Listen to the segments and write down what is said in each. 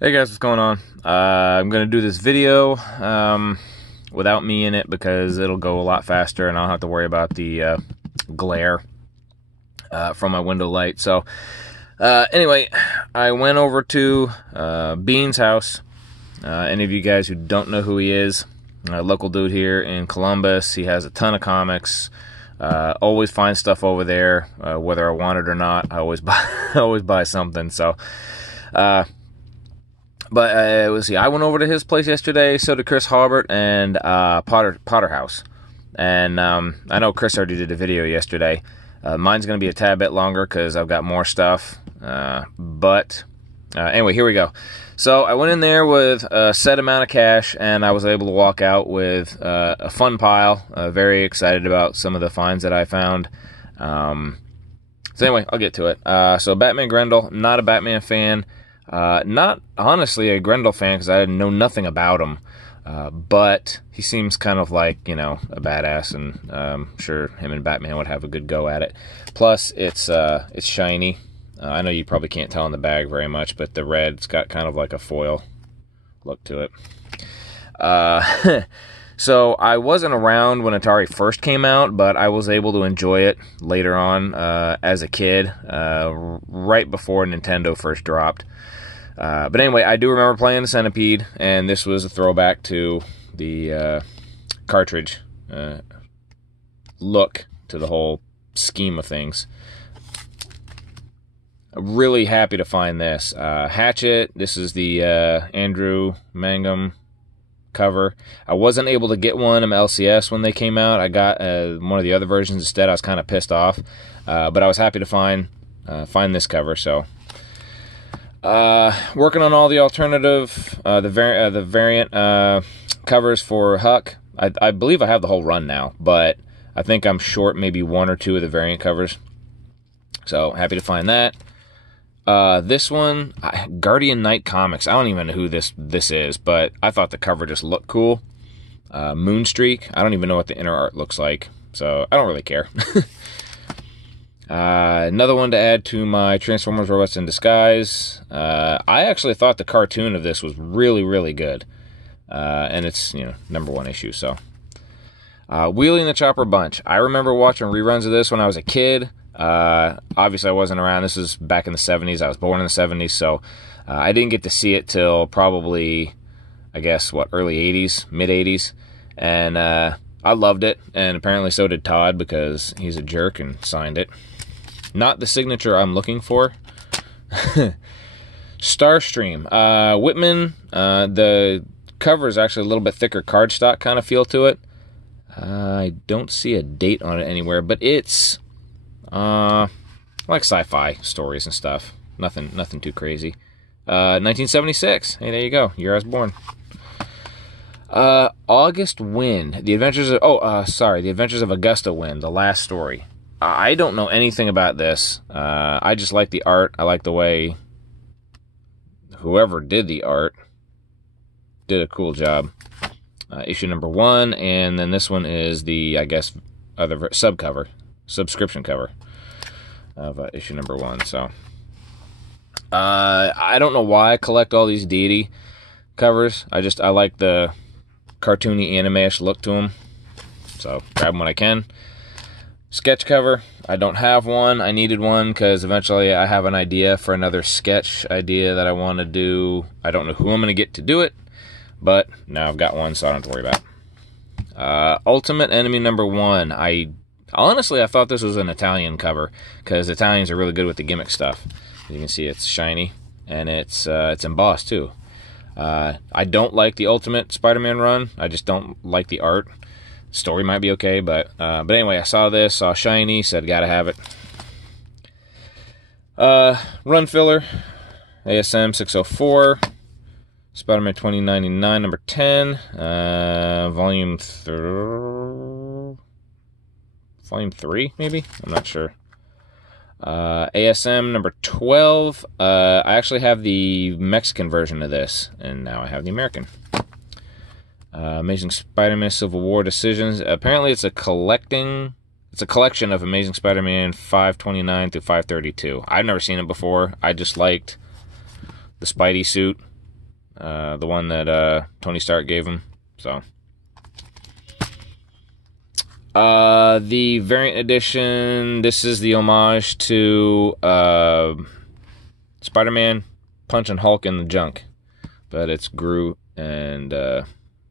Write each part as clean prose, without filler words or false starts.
Hey guys, what's going on? I'm going to do this video without me in it because it'll go a lot faster and I don't have to worry about the glare from my window light. So anyway, I went over to Bean's house. Any of you guys who don't know who he is, a local dude here in Columbus. He has a ton of comics. Always find stuff over there, whether I want it or not. I always buy, always buy something. So But I went over to his place yesterday, so did Chris Halbert and Potter House. And I know Chris already did a video yesterday. Mine's going to be a tad bit longer because I've got more stuff. But anyway, here we go. So I went in there with a set amount of cash, and I was able to walk out with a fun pile. Very excited about some of the finds that I found. So anyway, I'll get to it. So Batman Grendel, not a Batman fan. Not honestly a Grendel fan because I know nothing about him, but he seems kind of like, you know, a badass, and I'm sure him and Batman would have a good go at it. Plus, it's shiny. I know you probably can't tell in the bag very much, but the red's got kind of like a foil look to it. So I wasn't around when Atari first came out, but I was able to enjoy it later on as a kid, right before Nintendo first dropped. But anyway, I do remember playing the Centipede, and this was a throwback to the cartridge look to the whole scheme of things. Really happy to find this. Hatchet, this is the Andrew Mangum cover. I wasn't able to get one in LCS when they came out. I got one of the other versions instead. I was kind of pissed off, but I was happy to find this cover. So working on all the alternative, the variant covers for Huck. I believe I have the whole run now, but I think I'm short maybe one or two of the variant covers. So happy to find that. This one, Guardian Knight Comics. I don't even know who this is, but I thought the cover just looked cool. Moonstreak. I don't even know what the inner art looks like, so I don't really care. Another one to add to my Transformers Robots in Disguise. I actually thought the cartoon of this was really, really good. And it's, you know, #1 issue, so. Wheeling the Chopper Bunch. I remember watching reruns of this when I was a kid. Obviously I wasn't around. This was back in the 70s. I was born in the 70s, so I didn't get to see it till probably, I guess, early 80s, mid 80s. And I loved it, and apparently so did Todd because he's a jerk and signed it. Not the signature I'm looking for. Starstream. Whitman, the cover is actually a little bit thicker cardstock kind of feel to it. I don't see a date on it anywhere, but it's like sci-fi stories and stuff. Nothing too crazy. 1976. Hey, there you go. Year I was born. August Wind. The Adventures of The Adventures of Augusta Wind, the last story. I don't know anything about this. I just like the art. I like the way whoever did the art did a cool job. Issue #1, and then this one is the, I guess, other subscription cover of issue #1. So I don't know why I collect all these Deity covers. I like the cartoony anime-ish look to them, so grab them when I can. Sketch cover. I don't have one. I needed one because eventually I have an idea for another sketch idea that I want to do. I don't know who I'm going to get to do it, but now I've got one, so I don't have to worry about it. Ultimate Enemy #1. I thought this was an Italian cover because Italians are really good with the gimmick stuff. As you can see, it's shiny and it's embossed too. I don't like the Ultimate Spider-Man run. I just don't like the art. Story might be okay, but anyway, I saw this, saw shiny, said gotta have it. Run filler, ASM 604, Spider-Man 2099 #10, volume 3, maybe? I'm not sure. ASM #12. I actually have the Mexican version of this, and now I have the American. Amazing Spider-Man Civil War Decisions. Apparently it's a collection of Amazing Spider-Man 529 through 532. I've never seen it before. I just liked the Spidey suit the one that Tony Stark gave him. So, the variant edition, this is the homage to Spider-Man punching Hulk in the junk, but it's Groot and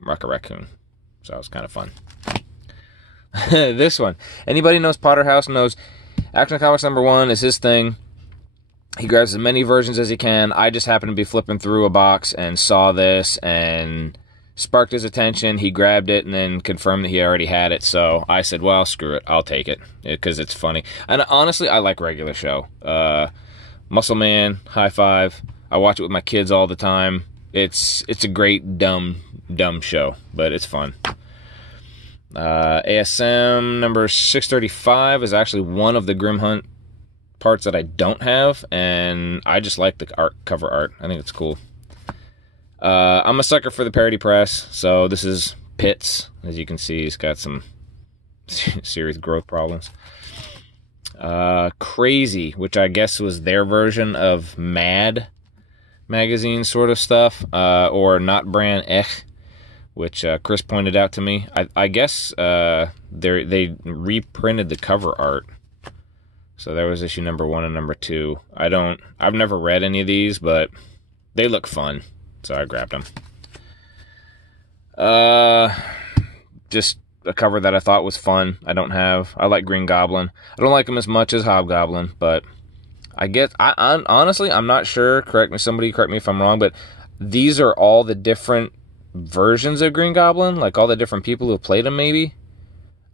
Rocket Raccoon, so it's kind of fun. This one, anybody knows Potter House knows Action Comics #1 is his thing. He grabs as many versions as he can. I just happened to be flipping through a box and saw this and sparked his attention. He grabbed it and then confirmed that he already had it. So I said, well, screw it. I'll take it because it's funny. And honestly, I like regular show. Muscle Man, High Five. I watch it with my kids all the time. It's a great dumb show, but it's fun. ASM number 635 is actually one of the Grim Hunt parts that I don't have, and I just like the cover art. I think it's cool. I'm a sucker for the parody press, so this is Pitts. As you can see, he's got some serious growth problems. Crazy, which I guess was their version of Mad magazine sort of stuff, or Not Brand Ech, which Chris pointed out to me. I guess they reprinted the cover art. So there was issue number 1 and number 2. I've never read any of these, but they look fun, so I grabbed them. Just a cover that I thought was fun. I like Green Goblin. I don't like him as much as Hobgoblin, but honestly, I'm not sure. Somebody correct me if I'm wrong, but these are all the different versions of Green Goblin, like all the different people who played him. Maybe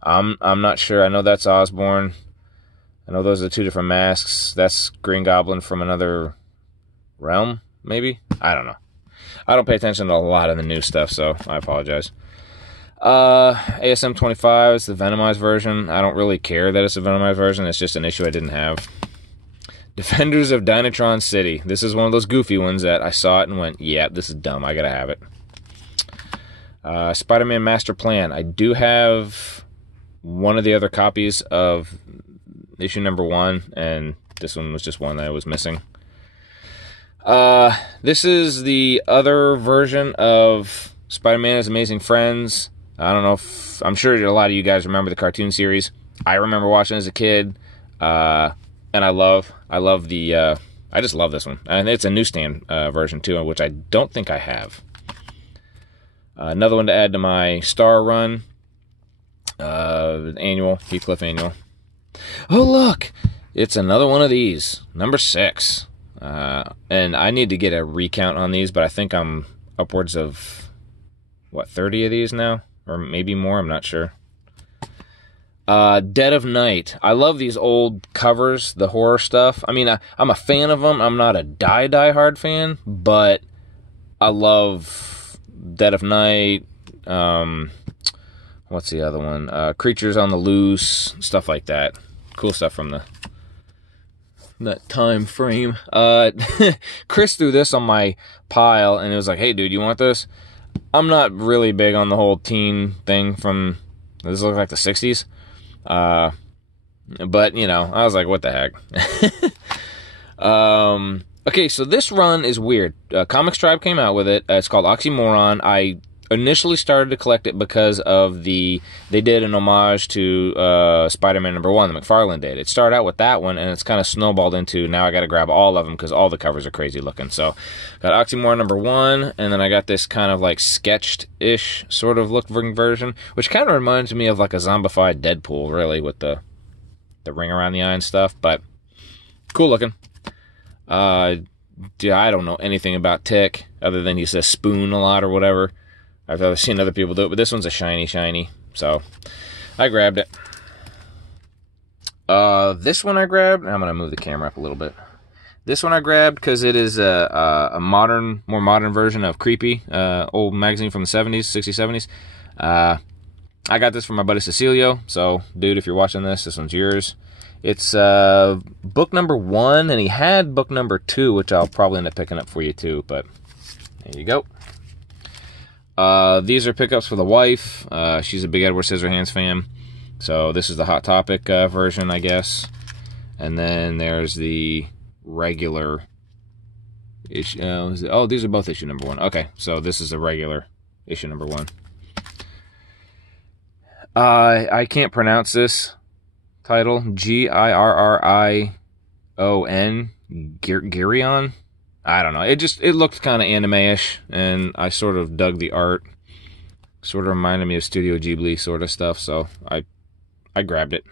I'm not sure. I know that's Osborn. I know those are 2 different masks. That's Green Goblin from another realm, maybe? I don't know. I don't pay attention to a lot of the new stuff, so I apologize. ASM 25 is the Venomized version. I don't really care that it's a Venomized version. It's just an issue I didn't have. Defenders of Dynatron City. This is one of those goofy ones that I saw it and went, yeah, this is dumb. I gotta have it. Spider-Man Master Plan. I do have one of the other copies of issue number 1, and this one was just one that I was missing. This is the other version of Spider-Man His Amazing Friends. I don't know I'm sure a lot of you guys remember the cartoon series. I remember watching as a kid, and I just love this one. And it's a newsstand version too, which I don't think I have. Another one to add to my Star Run, annual, Heathcliff annual. Oh, look! It's another one of these. Number 6. And I need to get a recount on these, but I think I'm upwards of, 30 of these now? Or maybe more, I'm not sure. Dead of Night. I love these old covers, the horror stuff. I mean, I'm a fan of them. I'm not a die-hard fan, but I love Dead of Night. What's the other one? Creatures on the Loose, stuff like that. Cool stuff from that time frame. Chris threw this on my pile, and it was like, hey, dude, you want this? I'm not really big on the whole teen thing from, this looks like the 60s. But, I was like, what the heck? Okay, so this run is weird. Comics Tribe came out with it. It's called Oxymoron. I initially started to collect it because of they did an homage to Spider-Man #1, the McFarlane did. It started out with that one, and it's kind of snowballed into, now I got to grab all of them because all the covers are crazy looking. So, got Oxymoron #1, and then I got this kind of like sketched-ish sort of looking version, which kind of reminds me of like a zombified Deadpool, really, with the ring around the eye and stuff, but cool looking. I don't know anything about Tick, other than he says spoon a lot or whatever. I've seen other people do it, but this one's a shiny, so I grabbed it. This one I grabbed, I'm going to move the camera up a little bit. This one I grabbed because it is a more modern version of Creepy, old magazine from the 70s, 60s, 70s. I got this from my buddy Cecilio, so dude, if you're watching this one's yours. It's book number 1, and he had book number 2, which I'll probably end up picking up for you too, but there you go. These are pickups for the wife. She's a big Edward Scissorhands fan. So this is the Hot Topic version, I guess. And then there's the regular Oh, these are both issue number 1. Okay, so this is a regular issue number 1. I can't pronounce this title. Girrion? Girrion? I don't know. It looked kind of anime-ish, and I sort of dug the art. Sort of reminded me of Studio Ghibli sort of stuff, so I grabbed it.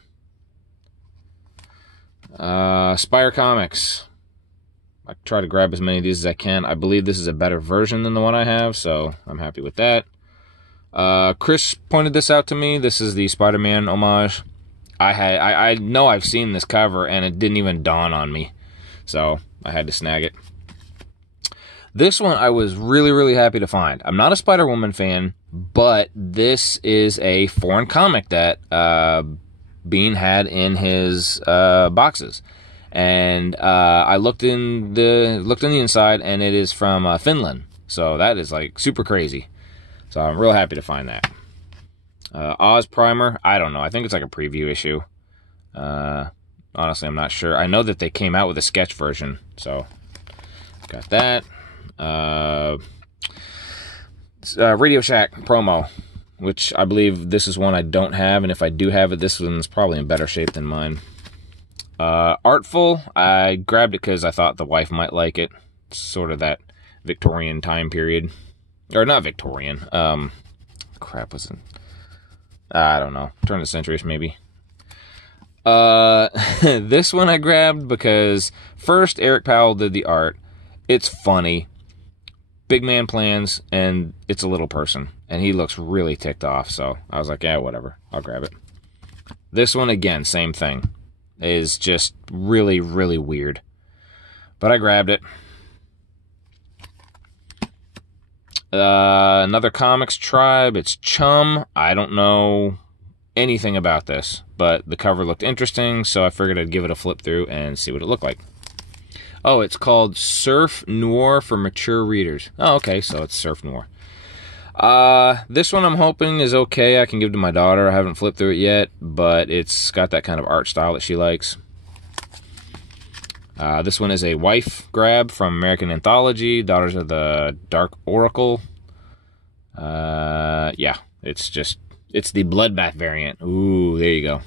Spire Comics. I try to grab as many of these as I can. I believe this is a better version than the one I have, so I'm happy with that. Chris pointed this out to me. This is the Spider-Man homage. I know I've seen this cover, and it didn't even dawn on me, so I had to snag it. This one I was really, really happy to find. I'm not a Spider-Woman fan, but this is a foreign comic that Bean had in his boxes. And I looked in the inside, and it is from Finland. So that is like super crazy. So I'm real happy to find that. Oz Primer, I don't know. I think it's like a preview issue. Honestly, I'm not sure. I know that they came out with a sketch version, so got that. Radio Shack promo, which I believe this is one I don't have, and if I do have it, this one's probably in better shape than mine. Artful, I grabbed it because I thought the wife might like it. It's sort of that Victorian time period. Or not Victorian. Crap, was it? I don't know. Turn of the century, maybe. This one I grabbed because first Eric Powell did the art. It's funny. Big man plans, and it's a little person. And he looks really ticked off, so I was like, yeah, whatever. I'll grab it. This one, again, same thing. Is just really, really weird. But I grabbed it. Another Comics Tribe. It's Chum. I don't know anything about this, but the cover looked interesting, so I figured I'd give it a flip through and see what it looked like. Oh, it's called Surf Noir for mature readers. Oh, okay, so it's Surf Noir. This one I'm hoping is okay. I can give to my daughter. I haven't flipped through it yet, but it's got that kind of art style that she likes. This one is a wife grab from American Anthology, Daughters of the Dark Oracle. Yeah, it's the Bloodbath variant. Ooh, there you go.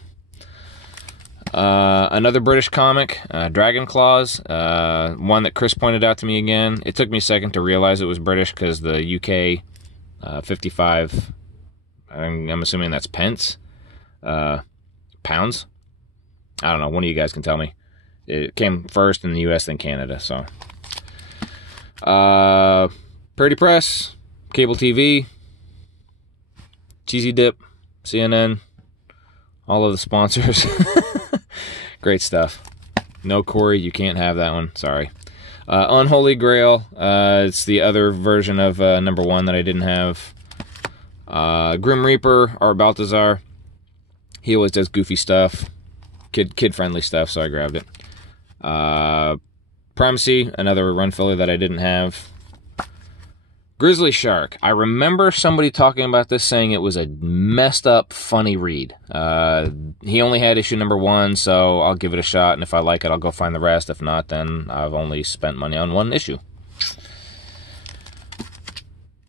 Another British comic, Dragon Claws, one that Chris pointed out to me again. It took me a second to realize it was British because the UK 55, I'm assuming that's pence, pounds. I don't know, one of you guys can tell me. It came first in the US, then Canada, so. Pretty Press, Cable TV, Cheesy Dip, CNN, all of the sponsors. Great stuff. No, Corey, you can't have that one. Sorry. Unholy Grail. It's the other version of number 1 that I didn't have. Grim Reaper, Art Baltazar. He always does goofy stuff. Kid-friendly stuff, so I grabbed it. Primacy, another run filler that I didn't have. Grizzly Shark. I remember somebody talking about this, saying it was a messed up, funny read. He only had issue number 1, so I'll give it a shot, and if I like it, I'll go find the rest. If not, then I've only spent money on 1 issue.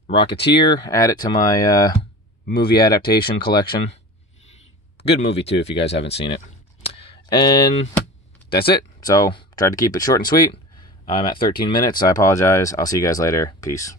Rocketeer, add it to my movie adaptation collection. Good movie, too, if you guys haven't seen it. And that's it. So, tried to keep it short and sweet. I'm at 13 minutes. I apologize. I'll see you guys later. Peace.